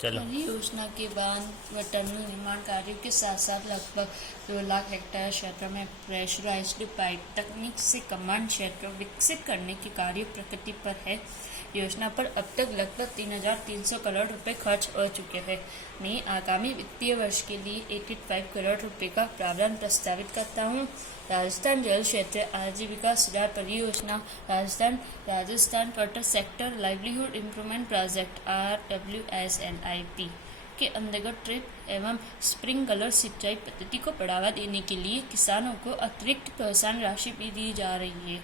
चलो। परियोजना के बांध व टनल निर्माण कार्यों के साथ साथ लगभग 2 लाख हेक्टेयर क्षेत्र में प्रेशराइज्ड पाइप तकनीक से कमांड क्षेत्र विकसित करने के कार्य प्रगति पर है। योजना पर अब तक लगभग 3,300 करोड़ रुपए खर्च हो चुके हैं। मैं आगामी वित्तीय वर्ष के लिए 85 करोड़ रुपए का प्रावधान प्रस्तावित करता हूँ। राजस्थान जल क्षेत्र आजीविका सुधार परियोजना Rajasthan water sector livelihood improvement project RWSLIP के अंतर्गत ट्रिप एवं स्प्रिंकलर सिंचाई पद्धति को बढ़ावा देने के लिए किसानों को अतिरिक्त प्रोत्साहन राशि भी दी जा रही है।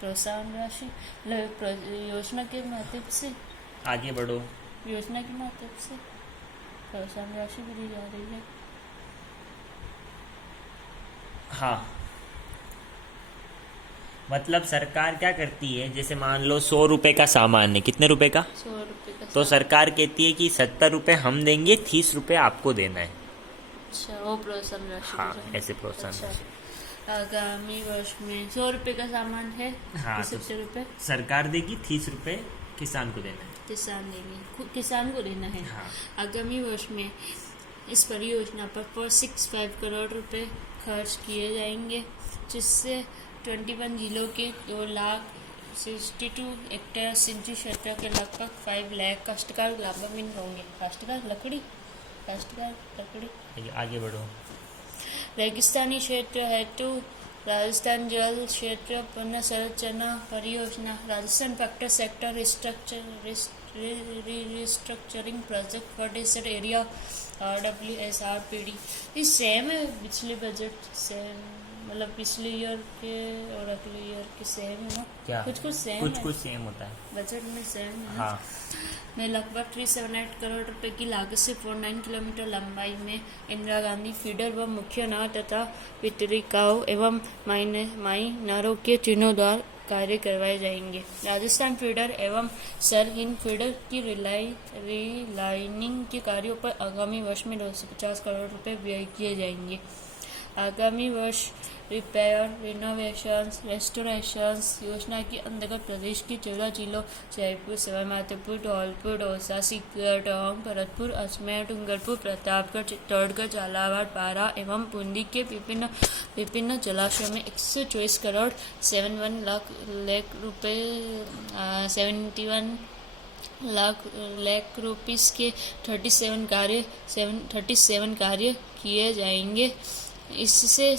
प्रोत्साहन राशि योजना के माध्यम से आगे बढ़ो। योजना के माध्यम से प्रोत्साहन राशि भी दी जा रही है। हाँ, मतलब सरकार क्या करती है, जैसे मान लो 100 रुपये का सामान है, कितने रुपए का? 100 रुपये का। तो सरकार कहती है कि 70 रुपये हम देंगे, 30 रुपये आपको देना है। अच्छा, वो प्रोत्साहन राशि। हाँ, ऐसे प्रोत्साहन अच्छा। राशि। आगामी वर्ष में 100 रुपये का सामान है। हाँ, 70 रुपये सरकार देगी, 30 रुपये किसान को देना है। किसान को देना है। हाँ। आगामी वर्ष में इस परियोजना पर 465 करोड़ रुपए खर्च किए जाएंगे, जिससे 21 जिलों के 2,62 हेक्टेयर सिंचाई क्षेत्र के लगभग 5 लाख काश्तकार लाभान्वित होंगे। काश्तकार लकड़ी। आगे बढ़ो। रेगिस्तानी क्षेत्र हेतु राजस्थान जल क्षेत्र पुनर्संरचना परियोजना Rajasthan factor sector restructuring project for desert area RWSRPD। ये सेम है पिछले बजट से, मतलब पिछले ईयर के और अगले ईयर के सेम है ना? क्या? कुछ सेम कुछ है। कुछ सेम होता है बजट में सेम है ना? हाँ। में लगभग 378 करोड़ रुपए की लागत से 49 किलोमीटर लंबाई में इंदिरा गांधी फीडर व मुख्य नहर तथा वितरिकाओं एवं माइनरों के जीर्णोद्धार कार्य करवाए जाएंगे। राजस्थान फीडर एवं सरहिंद फीडर की रिलाइनिंग के कार्यों पर आगामी वर्ष में 250 करोड़ रुपए व्यय किए जाएंगे। आगामी वर्ष रिपेयर, रिनोवेशंस, रेस्टोरेशंस योजना के अंतर्गत प्रदेश के 14 जिलों जयपुर, सवाईमाधोपुर, धौलपुर, दौसा, सीकर, टोंक, भरतपुर, अजमेर, डूंगरपुर, प्रतापगढ़, चित्तौड़गढ़, झालावाड़, बारा एवं बूंदी के विभिन्न जलाशयों में 124 करोड़ 71 लाख रुपीस के 37 कार्य किए जाएंगे। इससे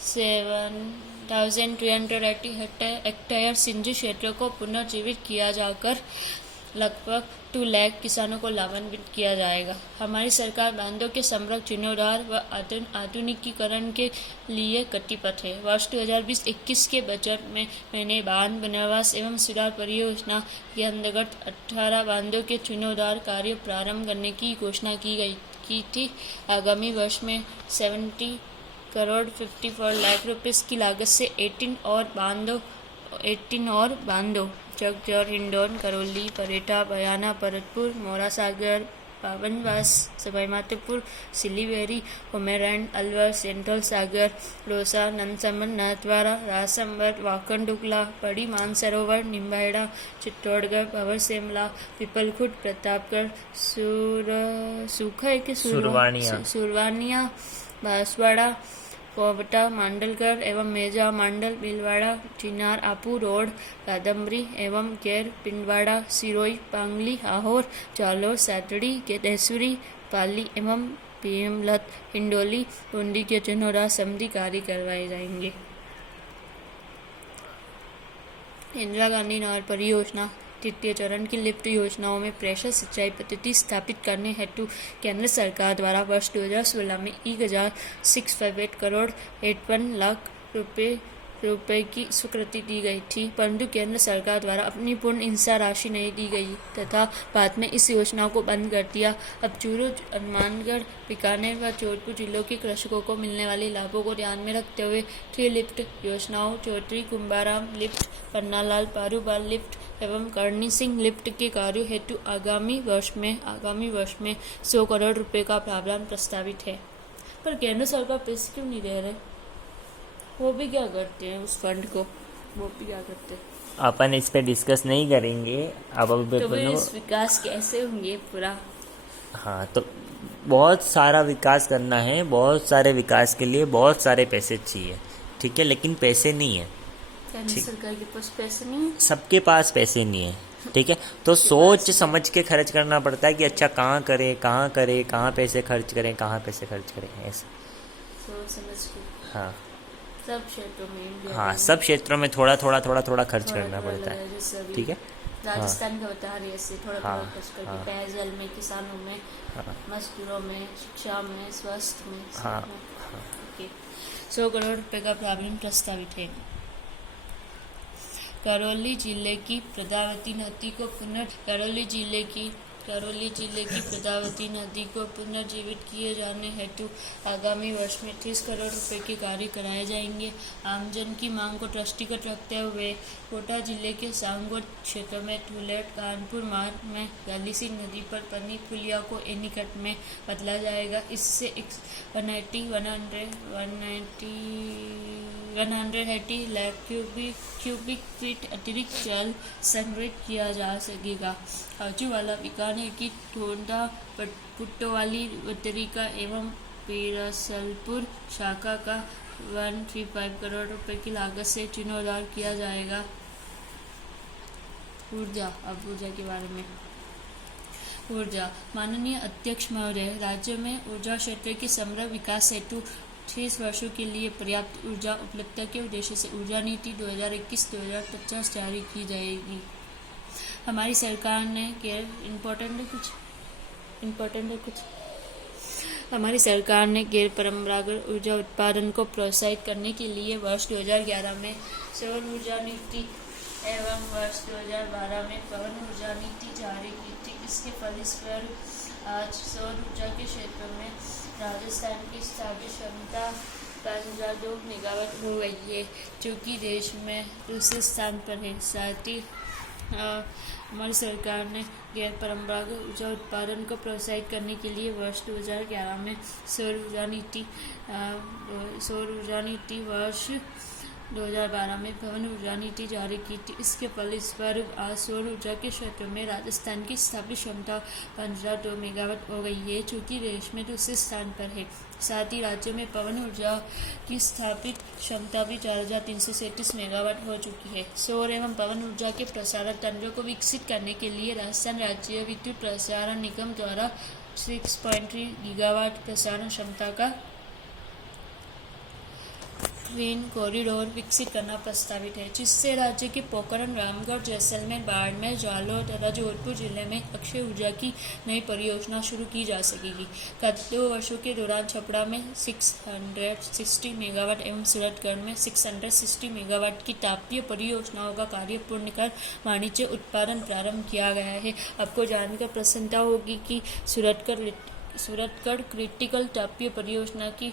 7,380 हेक्टेयर सिंचाई क्षेत्र को पुनर्जीवित किया जाकर लगभग 2 लाख किसानों को लाभान्वित किया जाएगा। हमारी सरकार बांधों के समग्र जीर्णोद्धार व आधुनिकीकरण के लिए कटिबद्ध है। वर्ष 2020-21 के बजट में मैंने बांध पुनर्वास एवं सुधार परियोजना के अंतर्गत 18 बांधों के जीर्णोद्धार कार्य प्रारंभ करने की घोषणा की थी। आगामी वर्ष में 70 करोड़ 54 लाख रुपीस की लागत से 18 और बांधों जगजौर, हिंडौन, करौली, परेटा, बयाना, भरतपुर, मोरा सागर, पावनवास, सवाईमाधोपुर, सिलीगुड़ी, कोमेरैंड, अलवर, सेंट्रल सागर, रोसा, नंदसमन, नाथद्वारा, राजसमंद, वाकन-डुगला, बड़ी मानसरोवर, निम्बाहेड़ा, चित्तौड़गढ़, भंवरसिमला, पिपलखुट, प्रतापगढ़, सुरवानिया, बांसवाड़ा, कोवटा, मांडलगढ़ एवं मेजा मांडल, भीलवाड़ा, चिनार, आपू रोड, कादम्बरी एवं गैर, पिंडवाड़ा, सिरोही, पांगली, आहोर, जालोर, सातड़ी, गेदेसुरी, पाली एवं भीमलत, हिंडोली, बूंदी के जीर्णोद्धार संबंधी कार्य करवाए जाएंगे। इंदिरा गांधी नहर परियोजना तृतीय चरण की लिफ्ट योजनाओं में प्रेशर सिंचाई पद्धति स्थापित करने हेतु केंद्र सरकार द्वारा वर्ष 2016 में 1,658 करोड़ 81 लाख रुपए की स्वीकृति दी गई थी, परंतु केंद्र सरकार द्वारा अपनी पूर्ण इंसा राशि नहीं दी गई तथा बाद में इस योजना को बंद कर दिया। अब चूरू, हनुमानगढ़, बीकानेर व जोधपुर जिलों के कृषकों को मिलने वाले लाभों को ध्यान में रखते हुए 3 लिफ्ट योजनाओं चौधरी कुंभाराम लिफ्ट, पन्नालाल पारूबाल लिफ्ट एवं करणी सिंह लिफ्ट के कार्यों हेतु आगामी वर्ष में 100 करोड़ रुपए का प्रावधान प्रस्तावित है। पर केंद्र सरकार पैसे क्यों नहीं दे रहे? वो भी क्या करते हैं उस फंड को? अपन इस पे डिस्कस नहीं करेंगे। अब अभी तो फिर अपन इस विकास कैसे होंगे पूरा? हाँ, तो बहुत सारा विकास करना है, बहुत सारे विकास के लिए बहुत सारे पैसे चाहिए, ठीक है, लेकिन पैसे नहीं है, केंद्र सरकार के पास पैसे नहीं है। सबके पास पैसे नहीं है, ठीक है। तो सोच समझ के खर्च करना पड़ता है कि अच्छा कहाँ करें, कहाँ करें, कहाँ पैसे खर्च करें, कहाँ पैसे खर्च करें, ऐसे। सोच समझ के हाँ सब क्षेत्रों में इंडिया हाँ, में सब क्षेत्रों में थोड़ा थोड़ा थोड़ा थोड़ा खर्च थोड़ा करना थोड़ा पड़ता लगा है, जैसे अभी ठीक है। राजस्थान का बता रही है, ऐसे थोड़ा हाँ, थोड़ा खर्च करके हाँ। पेयजल में, किसानों में, हाँ मजदूरों में, शिक्षा में, स्वास्थ्य में, सब हाँ, में। ओके। 100 करोड़ रुपए का प्रावधान प्रस्तावित है। करौली जिले की प्रदावती नदी को प्रदावती नदी को पुनर्जीवित किए जाने हेतु आगामी वर्ष में 30 करोड़ रुपए के कार्य कराए जाएंगे। आमजन की मांग को दृष्टिगत रखते हुए कोटा जिले के सांगोट क्षेत्र में ठुलेट कानपुर मार्ग में गालीसी नदी पर बनी पुलिया को एनीकट में बदला जाएगा। इससे 180 लाख क्यूबिक फीट अतिरिक्त जल संग्रहित किया जा सकेगा। खाजूवाला बीकानेर की टोंडा पुट्टोवाली उत्तरी का एवं पीरसलपुर शाखा का 135 करोड़ रुपए की लागत से जीर्णोद्धार किया जाएगा। ऊर्जा के बारे में। ऊर्जा माननीय अध्यक्ष महोदय, राज्य में ऊर्जा क्षेत्र के समग्र विकास हेतु 30 वर्षों के लिए पर्याप्त ऊर्जा उपलब्धता के उद्देश्य से ऊर्जा नीति 2021-2050 जारी की जाएगी। हमारी सरकार ने हमारी सरकार ने गैर परंपरागत ऊर्जा उत्पादन को प्रोत्साहित करने के लिए वर्ष 2011 में सौर ऊर्जा नीति एवं वर्ष 2012 में पवन ऊर्जा नीति जारी की थी। इसके फलस्वरूप आज सौर ऊर्जा के क्षेत्र में राजस्थान की स्थापित क्षमता 5,002 मेगावाट हो गई है, जो कि देश में दूसरे स्थान पर है। साथ ही हमारी सरकार ने गैर परंपरागत ऊर्जा उत्पादन को प्रोत्साहित करने के लिए वर्ष 2011 में सौर ऊर्जा नीति वर्ष 2012 में पवन ऊर्जा नीति जारी की थी। इसके फलस्वरूप आज सौर ऊर्जा के क्षेत्र में राजस्थान की स्थापित क्षमता 5,002 मेगावाट हो गई है, जो कि देश में दूसरे स्थान पर है। साथ ही राज्य में पवन ऊर्जा की स्थापित क्षमता भी 4,337 मेगावाट हो चुकी है। सौर एवं पवन ऊर्जा के प्रसारण तंत्र को विकसित करने के लिए राजस्थान राज्य विद्युत प्रसारण निगम द्वारा 6.3 गीगावाट प्रसारण क्षमता का ट्रेन कॉरिडोर विकसित करना प्रस्तावित है, जिससे राज्य के पोखरण, रामगढ़, जैसलमेर, बाड़मेर, जालौर तथा जोधपुर जिले में अक्षय ऊर्जा की नई परियोजना शुरू की जा सकेगी। गत 2 वर्षों के दौरान छपरा में 660 मेगावाट एवं सूरतगढ़ में 660 मेगावाट की तापीय परियोजनाओं का कार्य पूर्ण कर वाणिज्य उत्पादन प्रारंभ किया गया है। आपको जानकर प्रसन्नता होगी कि सूरतगढ़ क्रिटिकल तापीय परियोजना की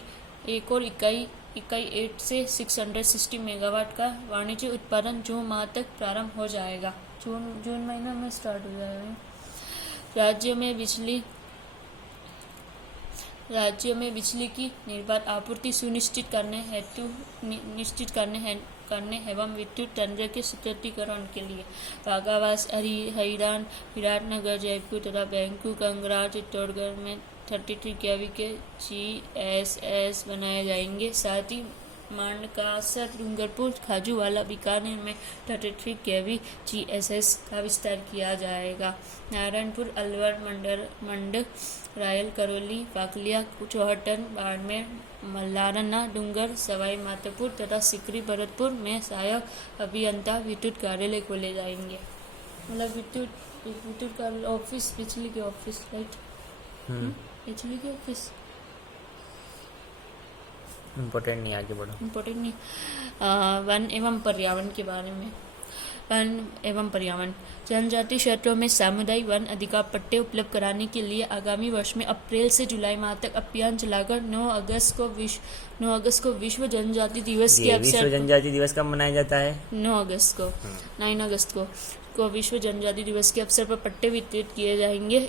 एक और इकाई 8 से 660 मेगावाट का वाणिज्य उत्पादन जून माह तक प्रारंभ हो जाएगा। जून महीना में स्टार्ट हो जाएगा। राज्य में बिजली की निर्बाध आपूर्ति सुनिश्चित करने एवं विद्युत तंत्र के सुदृढ़ीकरण के लिए बागावास, हरियाण, विराटनगर, जयपुर तथा बैंकू, कंगरा, चित्तौड़गढ़ में 33 केवी के GSS बनाए जाएंगे। साथ ही मांडकासर, डूंगरपुर, खाजूवाला, बीकानेर में 33 केवी GSS का विस्तार किया जाएगा। नारायणपुर, अलवर, मंड, रायल, करौली, पाकलिया, चौहटन, बाड़मेर, मल्लारना, डूंगर, सवाई माधोपुर तथा सिकरी, भरतपुर में सहायक अभियंता विद्युत कार्यालय खोले जाएंगे। मतलब विद्युत कार्यालय ऑफिस, बिजली के ऑफिस, राइट? बिजली के ऑफिस इम्पोर्टेंट नहीं, आगे बढ़ो। इम्पोर्टेंट नहीं। वन एवं पर्यावरण के बारे में। वन एवं पर्यावरण जनजातीय क्षेत्रों में सामुदायिक वन अधिकार पट्टे उपलब्ध कराने के लिए आगामी वर्ष में अप्रैल से जुलाई माह तक अभियान चलाकर 9 अगस्त को विश्व जनजाति दिवस के अवसर विश्व जनजाति दिवस कब मनाया जाता है? 9 अगस्त को विश्व जनजाति दिवस के अवसर पर पट्टे वितरित किए जाएंगे।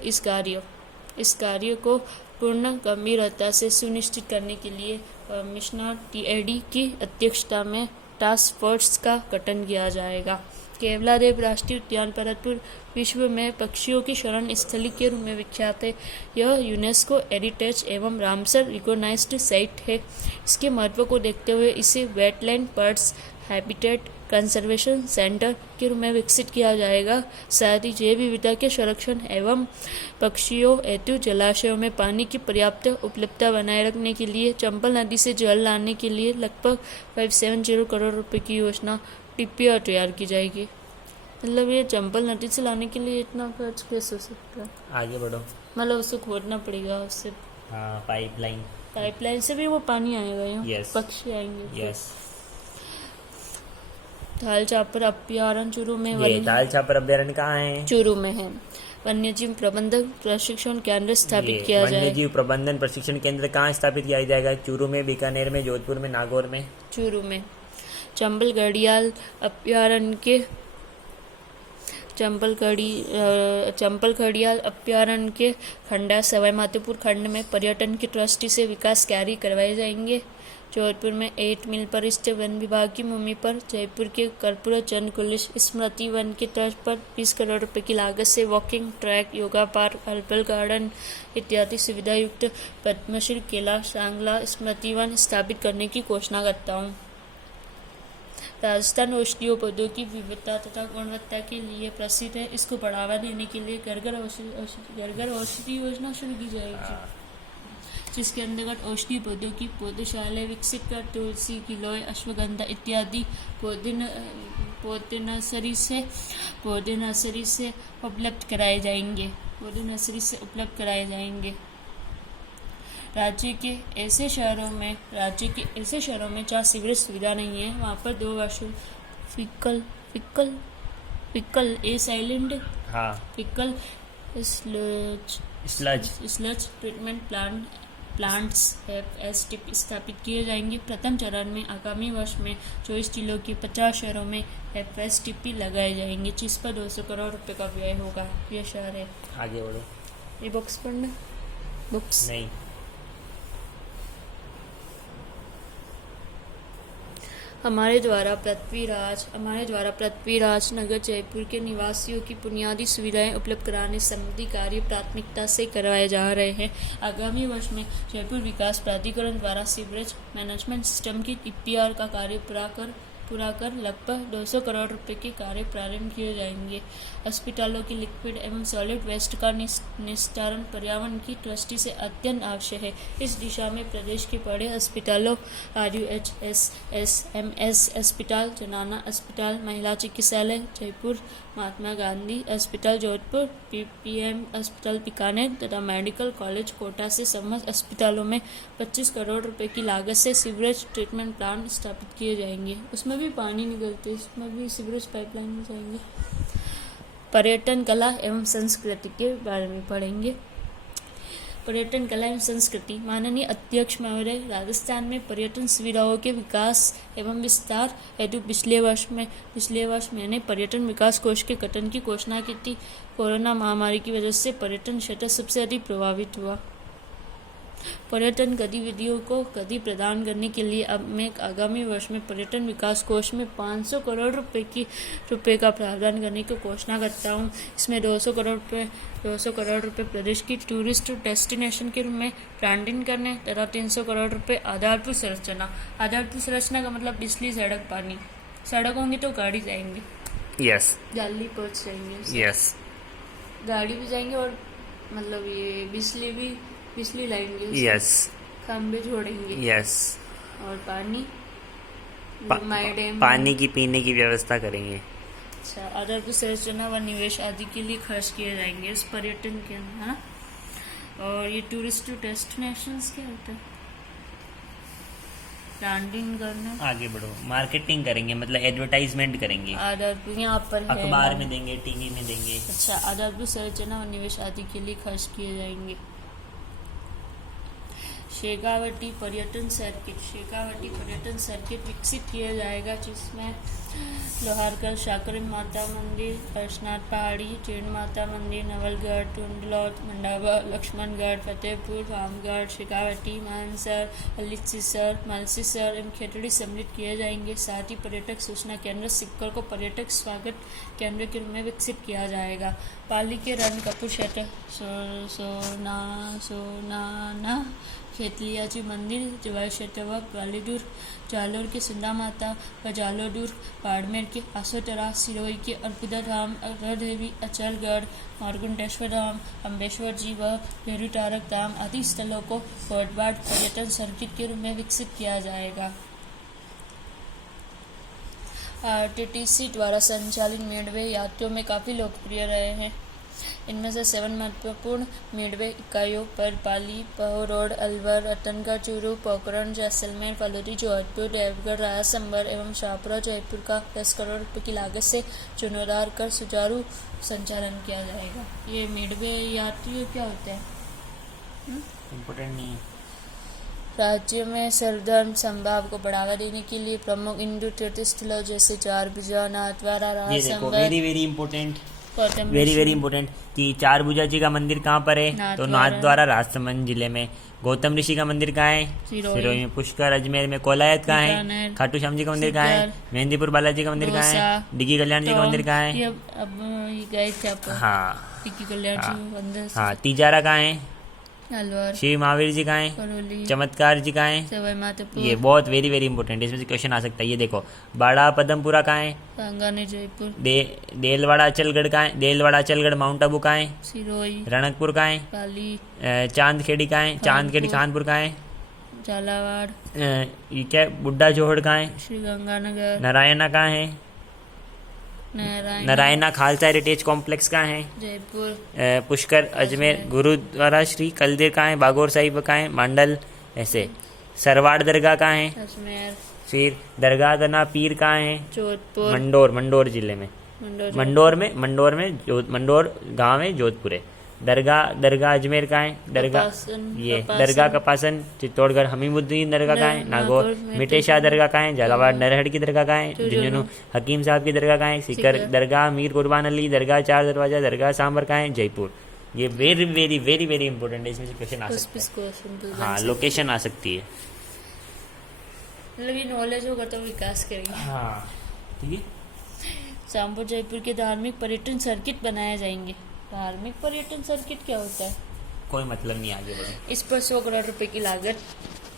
इस कार्य को पूर्ण गंभीरता से सुनिश्चित करने के लिए कमिश्नर TAD की अध्यक्षता में टास्क फोर्स का गठन किया जाएगा। केवलादेव राष्ट्रीय उद्यान भरतपुर विश्व में पक्षियों की शरण स्थली के रूप में विख्यात है। यह यूनेस्को हेरिटेज एवं रामसर रिकॉग्नाइज्ड साइट है। इसके महत्व को देखते हुए इसे wetland birds habitat conservation centre के रूप में विकसित किया जाएगा। साथ ही जैव विविधता के संरक्षण एवं पक्षियों हेतु जलाशयों में पानी की पर्याप्त उपलब्धता बनाए रखने के लिए चंबल नदी से जल लाने के लिए लगभग 570 करोड़ रुपए की योजना DPR तैयार की जाएगी। मतलब ये चंबल नदी से लाने के लिए इतना खर्च कैसे हो सकता है? आगे बढ़ो। मतलब उसको खोदना पड़ेगा, उससे हाँ, पाइपलाइन से भी वो पानी आएगा यहाँ। Yes. पक्षी आएंगे। यस। थाल छापर अभ्यारण्य चूरू में ये ताल छापर अभ्यारण्य कहाँ है? चूरू में है। वन्यजीव प्रबंधन प्रशिक्षण केंद्र स्थापित किया जाए। वन्यजीव प्रबंधन प्रशिक्षण केंद्र कहाँ स्थापित किया जाएगा? चूरू में, बीकानेर में, जोधपुर में, नागौर में। चूरू में। चंबल घड़ियाल अभ्यारण्य के चंबल घड़ियाल अभ्यारण्य के खंडा सवाई माधोपुर खंड में पर्यटन की दृष्टि से विकास कार्य करवाए जाएंगे। जोधपुर में 8 मील पर स्थित वन विभाग की भूमि पर जयपुर के कर्पूर चंद कुलिश स्मृति वन की तर्ज पर 20 करोड़ रुपए की लागत से walking track, yoga park, herbal garden इत्यादि सुविधा युक्त पद्मश्री केला सांगला स्मृति वन स्थापित करने की घोषणा करता हूँ। राजस्थान औषधीय पौधों की विविधता तथा गुणवत्ता के लिए प्रसिद्ध है। इसको बढ़ावा देने के लिए घर घर औषधि योजना शुरू की जाएगी, जिसके अंतर्गत औषधीय पौधों की पौधशालाएं विकसित कर तुलसी, गिलोय, अश्वगंधा इत्यादि पौधे नर्सरी से उपलब्ध कराए जाएंगे। राज्य के ऐसे शहरों में जहाँ सीवरेज सुविधा नहीं है, वहाँ पर 2 वर्ष faecal sludge treatment plants FSTP स्थापित किए जाएंगे। प्रथम चरण में आगामी वर्ष में 24 जिलों के 50 शहरों में FSTP लगाए जाएंगे, जिस पर 200 करोड़ रुपए का व्यय होगा। ये शहर है। आगे बढ़ो। ये बुक्स पढ़ना, बुक्स नहीं। हमारे द्वारा पृथ्वीराज नगर जयपुर के निवासियों की बुनियादी सुविधाएं उपलब्ध कराने संबंधी कार्य प्राथमिकता से करवाए जा रहे हैं। आगामी वर्ष में जयपुर विकास प्राधिकरण द्वारा सीवरेज मैनेजमेंट सिस्टम की DPR का कार्य पूरा कर लगभग 200 करोड़ रुपए के कार्य प्रारंभ किए जाएंगे। अस्पतालों की लिक्विड एवं सॉलिड वेस्ट का निस्तारण पर्यावरण की दृष्टि से अत्यंत आवश्यक है। इस दिशा में प्रदेश के बड़े अस्पतालों RUHSS-MS अस्पताल, जनाना अस्पताल, महिला चिकित्सालय जयपुर, महात्मा गांधी अस्पताल जोधपुर, PPM अस्पताल बीकानेर तथा मेडिकल कॉलेज कोटा से समस्त अस्पतालों में 25 करोड़ रुपए की लागत से सीवरेज ट्रीटमेंट प्लांट स्थापित किए जाएंगे। उसमें भी पानी निकलते, इसमें भी सीवरेज पाइपलाइन में जाएंगे। पर्यटन कला एवं संस्कृति के बारे में पढ़ेंगे। पर्यटन कला एवं संस्कृति। माननीय अध्यक्ष महोदय, राजस्थान में पर्यटन सुविधाओं के विकास एवं विस्तार हेतु पिछले वर्ष मैंने पर्यटन विकास कोष के गठन की घोषणा की थी। कोरोना महामारी की वजह से पर्यटन क्षेत्र सबसे अधिक प्रभावित हुआ। पर्यटन गतिविधियों को गति प्रदान करने के लिए अब मैं आगामी वर्ष में पर्यटन विकास कोष में 500 करोड़ रुपए का प्रावधान करने की घोषणा करता हूँ। इसमें 200 करोड़ रुपए प्रदेश की टूरिस्ट डेस्टिनेशन के रूप में ब्रांडिंग करने तथा 300 करोड़ रुपए आधारभूत संरचना का मतलब बिजली, सड़क, पानी। सड़क होंगी तो गाड़ी जाएंगे, यस, जल्दी पहुँच जाएंगे, यस, गाड़ी भी जाएंगे और मतलब ये बिजली लाएंगे, यस, खंबे जोड़ेंगे, यस, और पानी की पीने की व्यवस्था करेंगे। अच्छा, आधारभूत संरचना व निवेश आदि के लिए खर्च किए जाएंगे इस पर्यटन के, है ना। और ये टूरिस्ट डेस्टिनेशंस क्या होता है? ब्रांडिंग करना। आगे बढ़ो। मार्केटिंग करेंगे, मतलब एडवर्टाइजमेंट करेंगे। आधारभूत यहाँ पर है, अखबार में देंगे, टीवी में देंगे। अच्छा, आधारभूत संरचना व निवेश आदि के लिए खर्च किए जाएंगे। शेखावटी पर्यटन सर्किट विकसित किया जाएगा, जिसमें लोहारगढ़, शाकरी माता मंदिर, अर्शनाथ पहाड़ी, चीड़ माता मंदिर, नवलगढ़, टुंडलौत, मंडावा, लक्ष्मणगढ़, फतेहपुर, रामगढ़, शेखावटी, मानसर, अलितसीसर, मलसीसर एवं खेतड़ी सम्मिलित किए जाएंगे। साथ ही पर्यटक सूचना केंद्र सिक्कर को पर्यटक स्वागत केंद्र के रूप में विकसित किया जाएगा। पाली के रण कपूर क्षेत्र सोनाना, खेतलियाजी मंदिर, जवाई क्षेत्र व बालीदूर, जालोर के सुंदा माता व जालोदूर, बाड़मेर के आसोतरा, सिरोही के अर्पिता धाम, अरदेवी, अचलगढ़, मारकुंडेश्वर धाम, अम्बेश्वर जी व भेरू तारक धाम आदि स्थलों को फोर्टवार्ड पर्यटन सर्किट के रूप में विकसित किया जाएगा। आरटीटीसी द्वारा संचालित मिडवे यात्रियों में काफ़ी लोकप्रिय रहे हैं। इनमें से 7 महत्वपूर्ण मिडवे इकाइयों पर पाली, पहो रोड, अलवर, रतनगढ़, चूरू, पोखरण, जैसलमेर, फलोदी, जोधपुर, देवगढ़, रायसंबर एवं शाहपुरा जयपुर का 10 करोड़ रुपए की लागत से चुनादार कर सुचारू संचालन किया जाएगा। ये मिडवे यात्रियों क्या होते हैं? इम्पोर्टेंट नहीं है। राज्य में सर्वधर्म समभाव को बढ़ावा देने के लिए प्रमुख हिंदू तीर्थ स्थलों जैसे चारभुजा, नाथद्वारा, रायसंबर, वेरी इम्पोर्टेंट कि चारभुजा जी का मंदिर कहाँ पर है? तो नाथद्वारा राजसमंद जिले में। गौतम ऋषि का मंदिर कहाँ है? सिरोही में। पुष्कर अजमेर में। कोलायत कहाँ है? खाटू श्याम जी का मंदिर कहाँ है? मेहंदीपुर बालाजी का मंदिर कहाँ है? डिग्गी कल्याण जी का मंदिर कहाँ है? डिग्गी कल्याण जी मंदिर। हाँ, तिजारा कहाँ है? अलवर। श्री महावीर जी कहाँ है? चमत्कार जी कहाँ है? सवाई माधोपुर। ये बहुत वेरी इंपॉर्टेंट है, इसमें से क्वेश्चन आ सकता है। ये देखो, बाड़ा पदमपुरा कहाँ है? सांगानेर जयपुर। देलवाड़ा अचलगढ़ कहाँ है? देलवाड़ा अचलगढ़ माउंट आबू कहाँ है? सिरोही। रणकपुर कहाँ है? पाली। चांदखेड़ी कहाँ है? चांदखेड़ी खानपुर कहाँ है? झालावाड़। ये क्या, बुड्ढा जोहड़ कहाँ है? श्री गंगानगर। नारायणा कहाँ है? नारायणा खालसा हेरिटेज कॉम्प्लेक्स कहाँ है? जयपुर। पुष्कर अजमेर। गुरुद्वारा श्री कलदेर कहाँ है? बागोर साहिब कहाँ है? मांडल। ऐसे सरवाड़ दरगाह कहाँ है? अजमेर। फिर दरगाह गना पीर कहाँ है? जोधपुर। मंडोर जिले में। मंडोर गांव है, जोधपुर है। दरगाह अजमेर कहाँ है? दरगाह कपासन चित्तौड़गढ़। हमीमुद्दीन दरगाह कहाँ है? नागौर। मिटेशाह दरगाह कहाँ है? झालावाड़। नरहड़ की दरगाह कहाँ है? झुंझुनू। हकीम साहब की दरगाह कहाँ है? सीकर। दरगाह मीर कुर्बान अली दरगाह, चार दरवाजा दरगाह सांबर कहाँ है? जयपुर। ये वेरी इंपॉर्टेंट है, इसमें से क्वेश्चन आ सकता है। हाँ, लोकेशन आ सकती है। मतलब ये नॉलेज होगा तो विकास करेंगे। हाँ, ठीक है। सांबर जयपुर के धार्मिक पर्यटन सर्किट बनाए जाएंगे। धार्मिक पर्यटन सर्किट क्या होता है? कोई मतलब नहीं, आगे बढ़ो। इस पर 100 करोड़ रुपए की लागत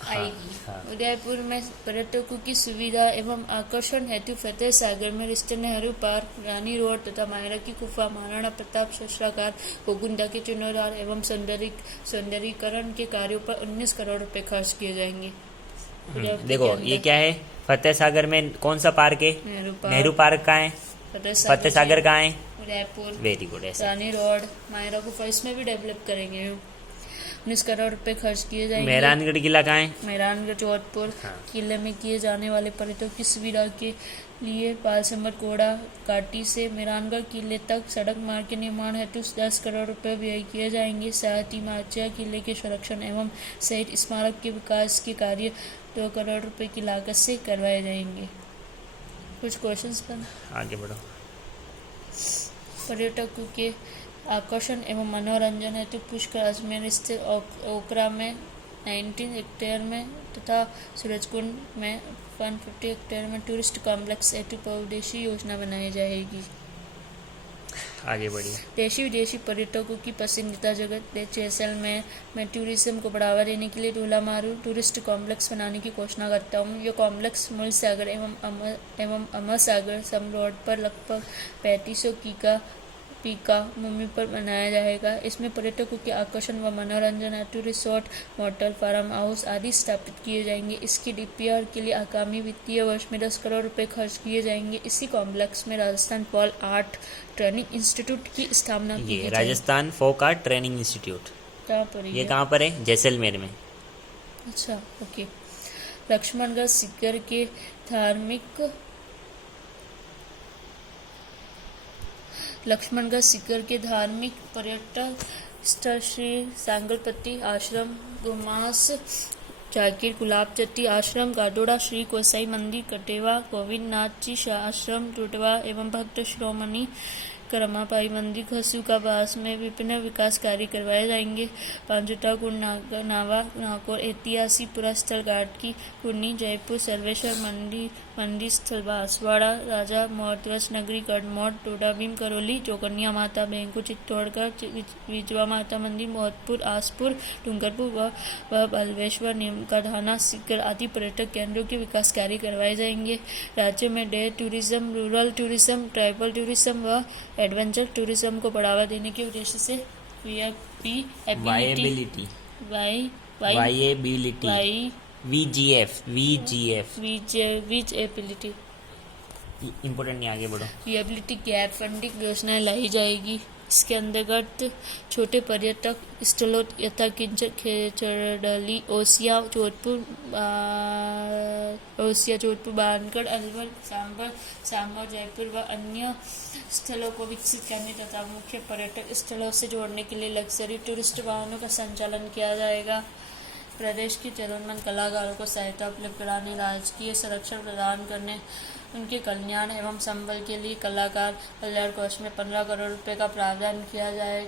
आएगी। उदयपुर में पर्यटकों की सुविधा एवं आकर्षण हेतु फतेह सागर में रिश्ते नेहरू पार्क, रानी रोड तथा मायरा की गुफा, महाराणा प्रताप शस्त्रागार, गोगुंदा के चुनादार एवं सौंदर्यीकरण के कार्यों पर 19 करोड़ रुपए खर्च किए जाएंगे। देखो, ये क्या है? फतेह सागर में कौन सा पार्क है? नेहरू पार्क कहाँ है? फतेह सागर कहाँ है? Udaipur. Very good. Rani road, Mayra गुफा, इसमें भी डेवलप करेंगे। 19 करोड़ रुपए खर्च किए जाएंगे। मेहरानगढ़ किला कहाँ है? मेहरानगढ़ जोधपुर। किले में किए जाने वाले पर्यटकों की सुविधा के लिए पालसमर कोड़ा घाटी से मेहरानगढ़ किले तक सड़क मार्ग के निर्माण हेतु 10 करोड़ रुपए व्यय किए जाएंगे। साथ ही माचिया किले के संरक्षण एवं शहीद स्मारक के विकास के कार्य 2 करोड़ रुपए की लागत से करवाए जाएंगे। कुछ क्वेश्चंस पर आगे बढ़ो। पर्यटकों के आकर्षण एवं मनोरंजन हेतु पुष्कर अजमेर स्थित ओकरा में 19 हेक्टेयर में तथा सूरजकुंड में 150 हेक्टेयर में टूरिस्ट कॉम्प्लेक्स हेतु बहुउद्देशीय योजना बनाई जाएगी। आगे बढ़िए। देशी विदेशी पर्यटकों की पसंदीदा जगह जैसलमेर में टूरिज्म को बढ़ावा देने के लिए ढोलामारू टूरिस्ट कॉम्प्लेक्स बनाने की घोषणा करता हूँ। यह कॉम्प्लेक्स मूल सागर एवं अमर सागर सम रोड पर लगभग 3500 पीका भूमि पर बनाया जाएगा। इसमें पर्यटकों के आकर्षण व मनोरंजन हेतु रिसोर्ट, मोटल, फार्म हाउस आदि स्थापित किए जाएंगे। इसकी डीपीआर के लिए आगामी वित्तीय वर्ष में 10 करोड़ रुपए खर्च किए जाएंगे। इसी कॉम्प्लेक्स में Rajasthan folk art training institute की स्थापना की जाएगी। Rajasthan folk art training institute कहाँ पर? ये कहाँ पर है? जैसलमेर में। अच्छा, ओके। लक्ष्मणगढ़ सीकर के धार्मिक पर्यटक स्थल श्री सांगलपति आश्रम, गोमास जागीर गुलाब चट्टी आश्रम, गाडोड़ा श्री गोसाई मंदिर कटेवा, गोविंद नाथ जी आश्रम टूटवा एवं भक्त श्रोमणी करमापाई मंदिर खसू का बास में विभिन्न विकास कार्य करवाए जाएंगे। पांजुटा गुण नावा नागौर ऐतिहासिक पुरा स्थल घाट की कुर्नी, जयपुर सर्वेश्वर मंदिर स्थल बांसवाड़ा, राजा मौर्ध्वज नगरी गढ़मोट, डोडा भीम करौली, चौकन्या माता बैंकू चित्तौड़गढ़, विजवा माता मंदिर मोहतपुर, आसपुर, डूंगरपुर व बल्वेश्वर निमकाढाना सीकर आदि पर्यटक केंद्रों के विकास कार्य करवाए जाएंगे। राज्य में day tourism, rural tourism, tribal tourism व एडवेंचर टूरिज्म को बढ़ावा देने के उद्देश्य से वायबिलिटी इम्पोर्टेंट नहीं, आगे बढ़ो। विजिबिलिटी गैप फंडिंग योजनाएं लाई जाएगी। इसके अंतर्गत छोटे पर्यटक स्थलों यथा किंचर, खेचड़ली, ओसिया, जोधपुर, बानगढ़, अलवर, सांभर, जयपुर व अन्य स्थलों को विकसित करने तथा मुख्य पर्यटक स्थलों से जोड़ने के लिए लग्जरी टूरिस्ट वाहनों का संचालन किया जाएगा। प्रदेश के जरूरतमंद कलाकारों को सहायता उपलब्ध कराने, राजकीय संरक्षण प्रदान करने, उनके कल्याण एवं संबल के लिए कलाकार कल्याण कोष में 15 करोड़ रुपए का प्रावधान किया जाएगा।